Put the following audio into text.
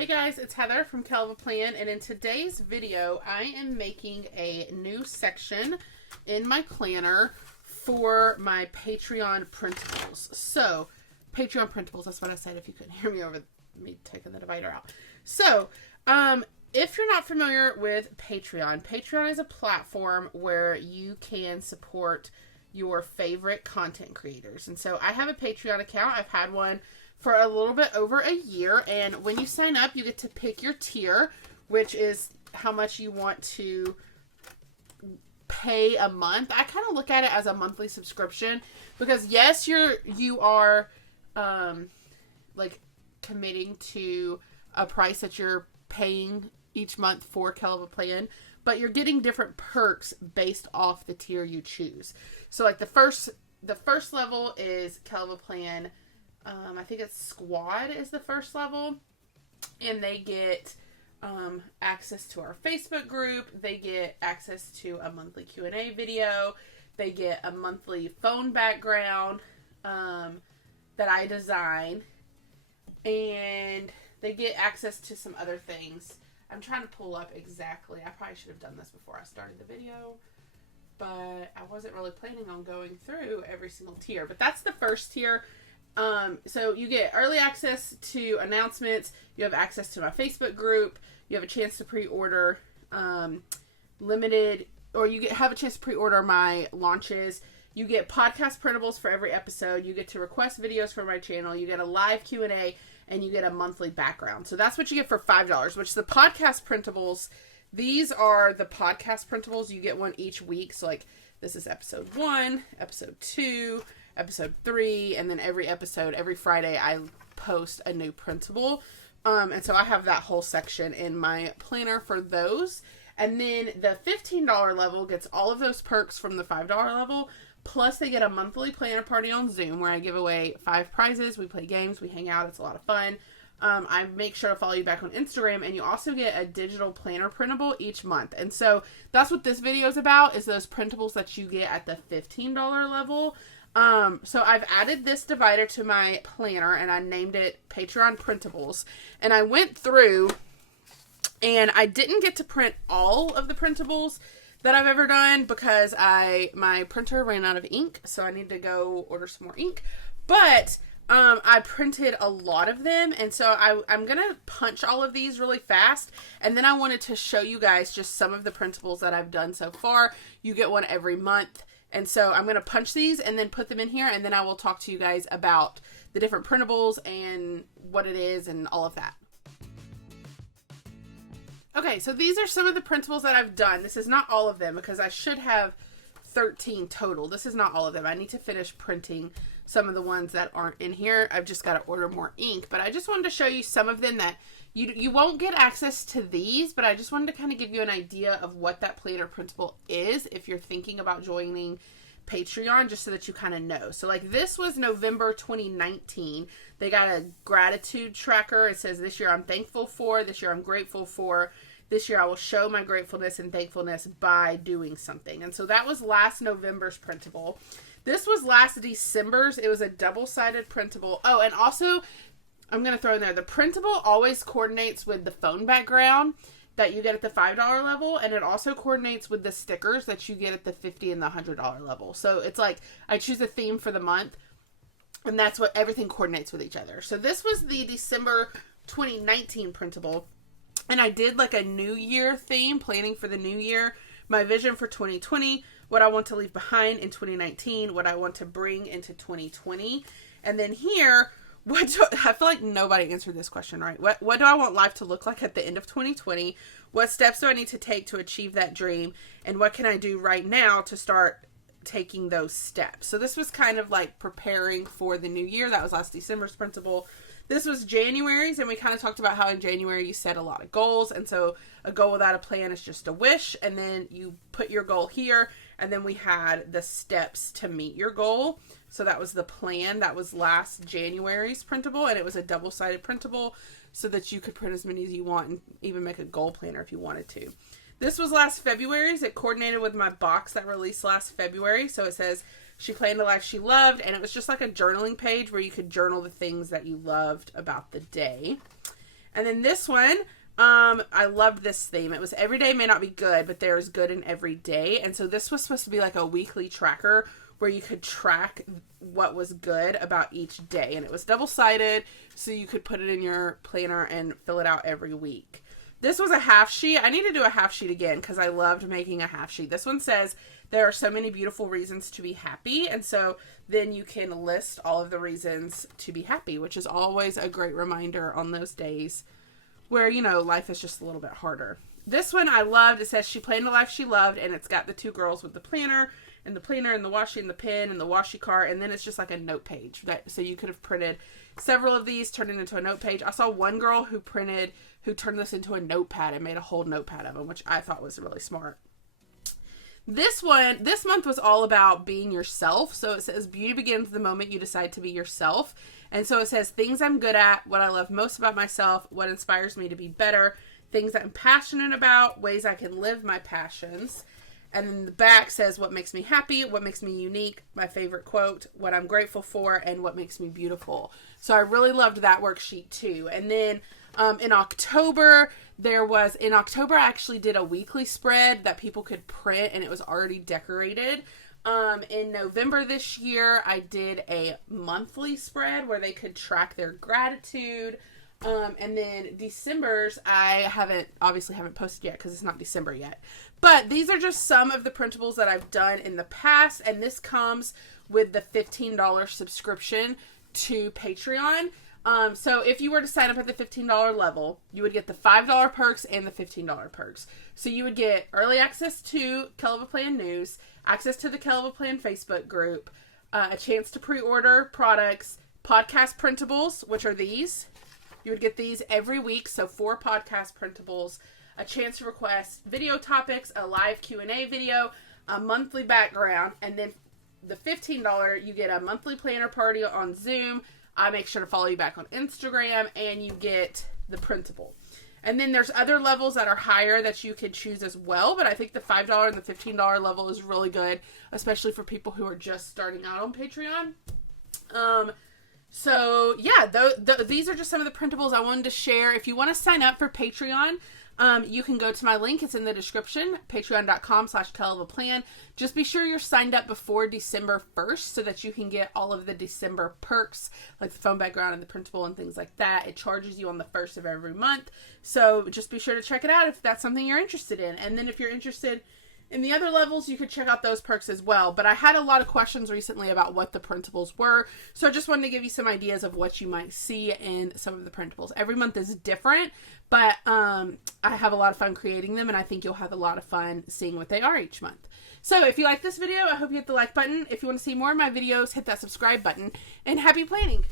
Hey guys, it's Heather from Kell, and in today's video, I am making a new section in my planner for my Patreon printables. So, Patreon printables, that's what I said if you couldn't hear me over me taking the divider out. So, if you're not familiar with Patreon, Patreon is a platform where you can support your favorite content creators. And so I have a Patreon account. I've had one for a little bit over a year, and when you sign up, you get to pick your tier, which is how much you want to pay a month. I kind of look at it as a monthly subscription because yes, you are like committing to a price that you're paying each month for Kell, but you're getting different perks based off the tier you choose. So like the first level is Kell I think it's Squad is the first level, and they get access to our Facebook group. They get access to a monthly Q&A video. They get a monthly phone background that I design, and they get access to some other things. I'm trying to pull up exactly. I probably should have done this before I started the video, but I wasn't really planning on going through every single tier. But that's the first tier. So you get early access to announcements, you have access to my Facebook group, you have a chance to pre-order, limited, or have a chance to pre-order my launches, you get podcast printables for every episode, you get to request videos for my channel, you get a live Q&A, and you get a monthly background. So that's what you get for $5, which the podcast printables, these are the podcast printables, you get one each week, so like, this is episode 1, episode 2, episode 3, and then every episode, every Friday, I post a new printable. And so I have that whole section in my planner for those. And then the $15 level gets all of those perks from the $5 level. Plus they get a monthly planner party on Zoom where I give away 5 prizes. We play games, we hang out. It's a lot of fun. I make sure to follow you back on Instagram, and you also get a digital planner printable each month. And so that's what this video is about, is those printables that you get at the $15 level. So I've added this divider to my planner, and I named it Patreon Printables. And I went through, and I didn't get to print all of the printables that I've ever done because my printer ran out of ink, so I need to go order some more ink. But I printed a lot of them, and so I'm gonna punch all of these really fast, and then I wanted to show you guys just some of the printables that I've done so far. You get one every month. And so I'm going to punch these and then put them in here, and then I will talk to you guys about the different printables and what it is and all of that. Okay, so these are some of the printables that I've done. This is not all of them because I should have 13 total. This is not all of them. I need to finish printing some of the ones that aren't in here. I've just got to order more ink, but I just wanted to show you some of them that you won't get access to these, but I just wanted to kind of give you an idea of what that planner printable is if you're thinking about joining Patreon, just so that you kind of know. So like this was November 2019. They got a gratitude tracker. It says this year I'm thankful for, this year I'm grateful for, this year I will show my gratefulness and thankfulness by doing something. And so that was last November's printable. This was last December's. It was a double-sided printable. Oh, and also I'm going to throw in there, the printable always coordinates with the phone background that you get at the $5 level, and it also coordinates with the stickers that you get at the $50 and the $100 level. So it's like I choose a theme for the month, and that's what everything coordinates with each other. So this was the December 2019 printable, and I did like a New Year theme, planning for the new year, my vision for 2020, what I want to leave behind in 2019, what I want to bring into 2020, and then here, I feel like nobody answered this question right. What do I want life to look like at the end of 2020? What steps do I need to take to achieve that dream? And what can I do right now to start taking those steps? So this was kind of like preparing for the new year. That was last December's printable. This was January's, and we kind of talked about how in January you set a lot of goals. And so a goal without a plan is just a wish. And then you put your goal here. And then we had the steps to meet your goal. So that was the plan. That was last January's printable, and it was a double-sided printable so that you could print as many as you want and even make a goal planner if you wanted to. This was last February's. It coordinated with my box that released last February. So it says, she planned a life she loved, and it was just like a journaling page where you could journal the things that you loved about the day. And then this one, I loved this theme. It was every day may not be good, but there is good in every day. And so this was supposed to be like a weekly tracker where you could track what was good about each day. And it was double-sided, so you could put it in your planner and fill it out every week. This was a half sheet. I need to do a half sheet again because I loved making a half sheet. This one says there are so many beautiful reasons to be happy. And so then you can list all of the reasons to be happy, which is always a great reminder on those days where, you know, life is just a little bit harder. This one I loved. It says she planned a life she loved, and it's got the two girls with the planner and the washi and the pen and the washi cart, and then it's just like a note page. So you could have printed several of these, turned it into a note page. I saw one girl who turned this into a notepad and made a whole notepad of them, which I thought was really smart. This month was all about being yourself. So it says beauty begins the moment you decide to be yourself. And so it says things I'm good at, what I love most about myself, what inspires me to be better, things that I'm passionate about, ways I can live my passions. And then the back says what makes me happy, what makes me unique, my favorite quote, what I'm grateful for, and what makes me beautiful. So I really loved that worksheet too. And then in October, I actually did a weekly spread that people could print, and it was already decorated. In November this year, I did a monthly spread where they could track their gratitude. And then December's, I obviously haven't posted yet because it's not December yet. But these are just some of the printables that I've done in the past. And this comes with the $15 subscription to Patreon. So if you were to sign up at the $15 level, you would get the $5 perks and the $15 perks. So you would get early access to Kell of a Plan news, access to the Kell of a Plan Facebook group, a chance to pre-order products, podcast printables, which are these. You would get these every week, so 4 podcast printables, a chance to request video topics, a live Q&A video, a monthly background, and then the $15, you get a monthly planner party on Zoom. I make sure to follow you back on Instagram, and you get the printable. And then there's other levels that are higher that you could choose as well, but I think the $5 and the $15 level is really good, especially for people who are just starting out on Patreon. So yeah, these are just some of the printables I wanted to share. If you want to sign up for Patreon, you can go to my link. It's in the description, patreon.com/KellOfAPlan. Just be sure you're signed up before December 1st so that you can get all of the December perks, like the phone background and the printable and things like that. It charges you on the 1st of every month. So just be sure to check it out if that's something you're interested in. And then if you're interested in the other levels, you could check out those perks as well. But I had a lot of questions recently about what the printables were. So I just wanted to give you some ideas of what you might see in some of the printables. Every month is different, but I have a lot of fun creating them, and I think you'll have a lot of fun seeing what they are each month. So if you like this video, I hope you hit the like button. If you want to see more of my videos, hit that subscribe button, and happy planning!